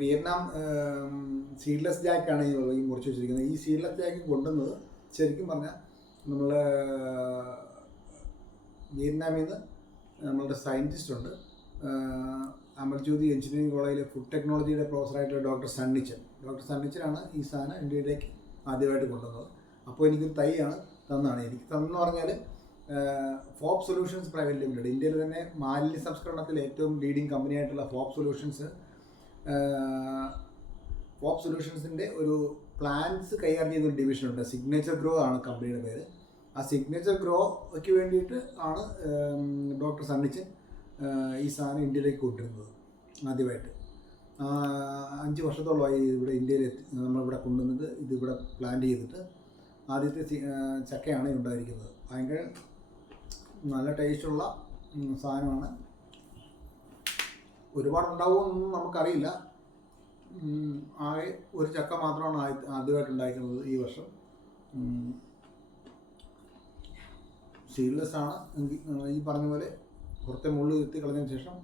Vietnam seedless ജാക്കാണ് ഈ മുറിച്ച് വെച്ചിരിക്കുന്നത്. ഈ സീഡ്ലെസ് ജാക്ക് കൊണ്ടുവന്നത് ശരിക്കും പറഞ്ഞാൽ നമ്മൾ വിയറ്റ്നാമിൽ നിന്ന് നമ്മളുടെ സയൻറ്റിസ്റ്റ് ഉണ്ട്, അമർജ്യോതി എഞ്ചിനീയറിംഗ് കോളേജിലെ ഫുഡ് ടെക്നോളജിയുടെ പ്രൊഫസറായിട്ടുള്ള ഡോക്ടർ സണ്ണിച്ചനാണ് ഈ സാധനം ഇന്ത്യയിലേക്ക് ആദ്യമായിട്ട് കൊണ്ടുവന്നത്. അപ്പോൾ എനിക്കൊരു തൈയാണ് തന്നതാണ്. എനിക്ക് തന്നെന്ന് പറഞ്ഞാൽ ഫോപ്പ് സൊല്യൂഷൻസ് പ്രൈവറ്റ് ലിമിറ്റഡ്, ഇന്ത്യയിൽ തന്നെ മാലിന്യ സംസ്കരണത്തിൽ ഏറ്റവും ലീഡിങ് കമ്പനിയായിട്ടുള്ള ഫോപ്പ് സൊല്യൂഷൻസിൻ്റെ ഒരു പ്ലാന്റ്സ് കൈകാര്യം ചെയ്യുന്ന ഒരു ഡിവിഷനുണ്ട്. സിഗ്നേച്ചർ ഗ്രോ ആണ് കമ്പനിയുടെ പേര്. ആ സിഗ്നേച്ചർ ഗ്രോയ്ക്ക് വേണ്ടിയിട്ട് ആണ് ഡോക്ടർ സണ്ണിച്ചൻ ഈ സാധനം ഇന്ത്യയിലേക്ക് കൊണ്ടുവരുന്നത് ആദ്യമായിട്ട്. 5 വർഷത്തോളമായി ഇവിടെ ഇന്ത്യയിൽ നമ്മളിവിടെ കൊണ്ടുവന്നിട്ട് ഇതിവിടെ പ്ലാന്റ് ചെയ്തിട്ട് ആദ്യത്തെ ചക്കയാണ് ഉണ്ടായിരിക്കുന്നത്. ഭയങ്കര നല്ല ടേസ്റ്റുള്ള സാധനമാണ്. ഒരുപാടുണ്ടാവുമെന്നൊന്നും നമുക്കറിയില്ല. ആകെ ഒരു ചക്ക മാത്രമാണ് ആദ്യമായിട്ട് ഉണ്ടായിരിക്കുന്നത് ഈ വർഷം. സീഡ്ലെസ് ആണ്. ഈ പറഞ്ഞ പോലെ പുറത്തെ മുള്ളു കുത്തി കളഞ്ഞതിന് ശേഷം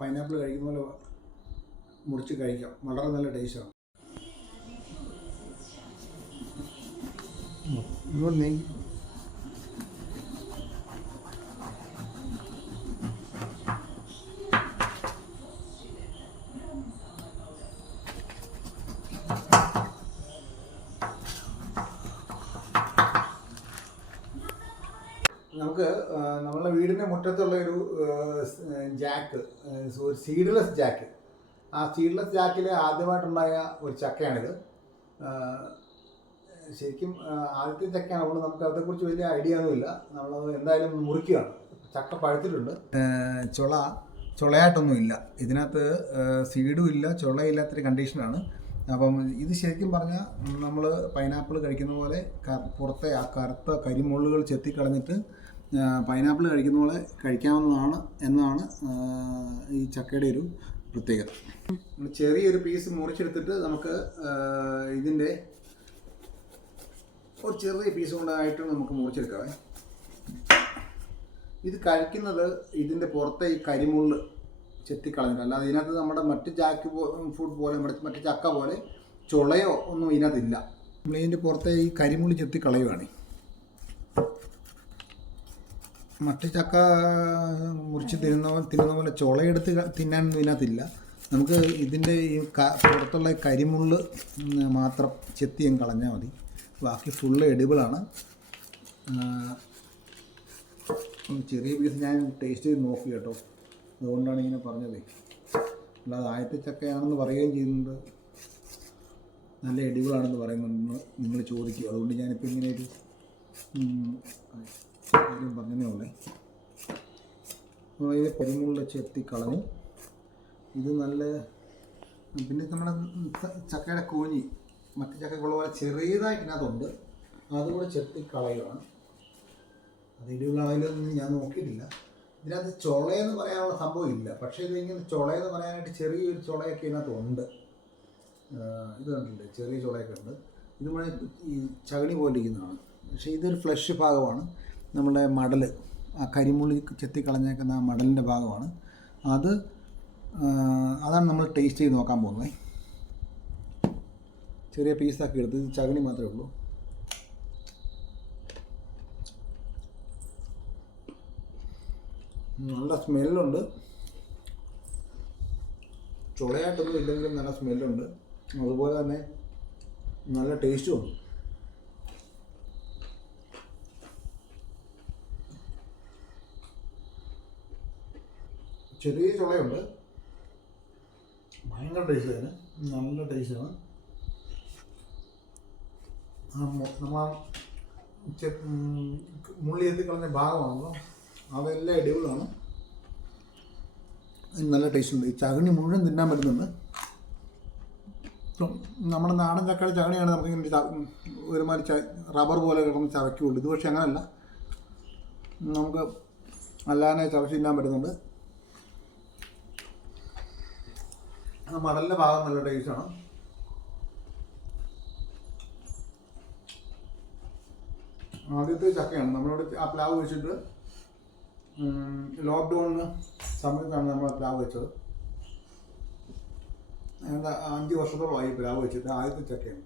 പൈനാപ്പിൾ കഴിക്കുന്ന പോലെ മുറിച്ച് കഴിക്കാം. വളരെ നല്ല ടേസ്റ്റാണ്. നമുക്ക് നമ്മളുടെ വീടിൻ്റെ മുറ്റത്തുള്ള ഒരു ജാക്ക്, ഒരു സീഡ്ലെസ് ജാക്ക്, ആ സീഡ്ലെസ് ജാക്കിൽ ആദ്യമായിട്ടുണ്ടായ ഒരു ചക്കയാണിത്. ശരിക്കും ആദ്യത്തെ ചക്കയാണ്. അതുകൊണ്ട് നമുക്ക് അതേക്കുറിച്ച് വലിയ ഐഡിയ ഒന്നുമില്ല. നമ്മളത് എന്തായാലും മുറിക്കുകയാണ്. ചക്ക പഴുത്തിട്ടുണ്ട്. ചുളയായിട്ടൊന്നുമില്ല ഇതിനകത്ത്, സീഡും ഇല്ല, ചുളയില്ലാത്തൊരു കണ്ടീഷനാണ്. അപ്പം ഇത് ശരിക്കും പറഞ്ഞാൽ നമ്മൾ പൈനാപ്പിൾ കഴിക്കുന്ന പോലെ പുറത്തെ ആ കറുത്ത കരിമുള്ളുകൾ ചെത്തിക്കളഞ്ഞിട്ട് പൈനാപ്പിൾ കഴിക്കുന്ന പോലെ കഴിക്കാവുന്നതാണ് എന്നാണ് ഈ ചക്കയുടെ ഒരു പ്രത്യേകത. ചെറിയൊരു പീസ് മുറിച്ചെടുത്തിട്ട് നമുക്ക് ഇതിൻ്റെ ഒരു ചെറിയ പീസ് കൊണ്ടായിട്ട് നമുക്ക് മുറിച്ചെടുക്കാം. ഇത് കഴിക്കുന്നത് ഇതിൻ്റെ പുറത്തെ ഈ കരിമുള്ള് ചെത്തിക്കളഞ്ഞിട്ട്, അല്ലാതെ ഇതിനകത്ത് നമ്മുടെ മറ്റ് ഫുഡ് പോലെ മറ്റ് ചക്ക പോലെ ചുളയോ ഒന്നും ഇതിനകത്തില്ല. നമ്മളിതിൻ്റെ പുറത്തെ ഈ കരിമുള്ളി ചെത്തിക്കളയുകയാണ്. മറ്റ് ചക്ക മുറിച്ച് തിന്നുന്ന പോലെ ചുളയെടുത്ത് തിന്നാനൊന്നും ഇതിനകത്തില്ല. നമുക്ക് ഇതിൻ്റെ ഈ പുറത്തുള്ള കരിമുള്ള് മാത്രം ചെത്തി കളഞ്ഞാൽ മതി. ബാക്കി ഫുള്ള് എഡിബിളാണ്. ചെറിയ പീസ് ഞാൻ ടേസ്റ്റ് ചെയ്ത് നോക്കി കേട്ടോ, അതുകൊണ്ടാണ് ഇങ്ങനെ പറഞ്ഞത്. അല്ലാതെ ആദ്യത്തെ ചക്കയാണെന്ന് പറയുകയും ചെയ്യുന്നുണ്ട്, നല്ല എഡിബിളാണെന്ന് പറയുന്നുണ്ടെന്ന് നിങ്ങൾ ചോദിക്കുക. അതുകൊണ്ട് ഞാനിപ്പോൾ ഇങ്ങനെ ഒരു കാര്യം പറഞ്ഞതേ ഉള്ളേ. ഇത് കരിമുള്ള ചെത്തി കളഞ്ഞു. ഇത് നല്ല, പിന്നെ നമ്മുടെ ചക്കയുടെ കൂഞ്ഞി മറ്റ് ചക്കക്കുള്ള പോലെ ചെറിയതായിട്ട് ഇതിനകത്തുണ്ട്, അതുകൂടെ ചെത്തി കളയുകയാണ്. അത് ഇടിവുകളായാലൊന്നും ഞാൻ നോക്കിയിട്ടില്ല. ഇതിനകത്ത് ചുളയെന്ന് പറയാനുള്ള സംഭവം ഇല്ല, പക്ഷേ ഇതിങ്ങനെ ചുളയെന്ന് പറയാനായിട്ട് ചെറിയൊരു ചുളയൊക്കെ ഇതിനകത്ത് ഉണ്ട്. ഇത് കണ്ടില്ലേ, ചെറിയ ചുളയൊക്കെ ഉണ്ട്. ഇതുപോലെ ഈ ചകിണി പോലെ ഇരിക്കുന്നതാണ്. പക്ഷേ ഇതൊരു ഫ്ലഷ് ഭാഗമാണ്. നമ്മുടെ മടൽ, ആ കരിമുള്ളി ചെത്തി കളഞ്ഞേക്കുന്ന ആ മടലിൻ്റെ ഭാഗമാണ് അത്. അതാണ് നമ്മൾ ടേസ്റ്റ് ചെയ്ത് നോക്കാൻ പോകുന്നത്. ചെറിയ പീസാക്കി എടുത്ത്, ഇത് ചകിണി മാത്രമേ ഉള്ളൂ. നല്ല സ്മെല്ലുണ്ട്. ചുളയായിട്ടൊന്നും ഇല്ലെങ്കിലും നല്ല സ്മെല്ലുണ്ട്. അതുപോലെ തന്നെ നല്ല ടേസ്റ്റും. ചെറിയ ചുളയുണ്ട്, ഭയങ്കര ടേസ്റ്റ് തന്നെ, നല്ല ടേസ്റ്റാണ്. നമ്മൾ മുള്ളി എത്തി കളഞ്ഞ ഭാഗമാണല്ലോ, അതെല്ലാം എഡിബിളാണ്. നല്ല ടേസ്റ്റ് ഉണ്ട്. ഈ ചകിണി മുഴുവൻ തിന്നാൻ പറ്റുന്നുണ്ട്. ഇപ്പം നമ്മുടെ നാടൻ ചക്കയുടെ ചകിണിയാണ് നമുക്കിങ്ങനെ ഒരുമാതിരി റബ്ബർ പോലെ കിടന്ന് ചവയ്ക്കുള്ളൂ. ഇത് പക്ഷേ അങ്ങനെയല്ല, നമുക്ക് അല്ലാതെ ചവച്ച് തിന്നാൻ പറ്റുന്നുണ്ട്. മടലിൻ്റെ ഭാഗം നല്ല ടേസ്റ്റാണ്. ആദ്യത്തെ ചക്കയാണ്. നമ്മളോട് ആ പ്ലാവ് വെച്ചിട്ട് ലോക്ക്ഡൗണിന് സമയത്താണ് നമ്മൾ പ്ലാവ് വെച്ചത്. ഞാൻ 5 വർഷത്തോളമായി പ്ലാവ് വെച്ചിട്ട് ആദ്യത്തെ ചക്കയാണ്.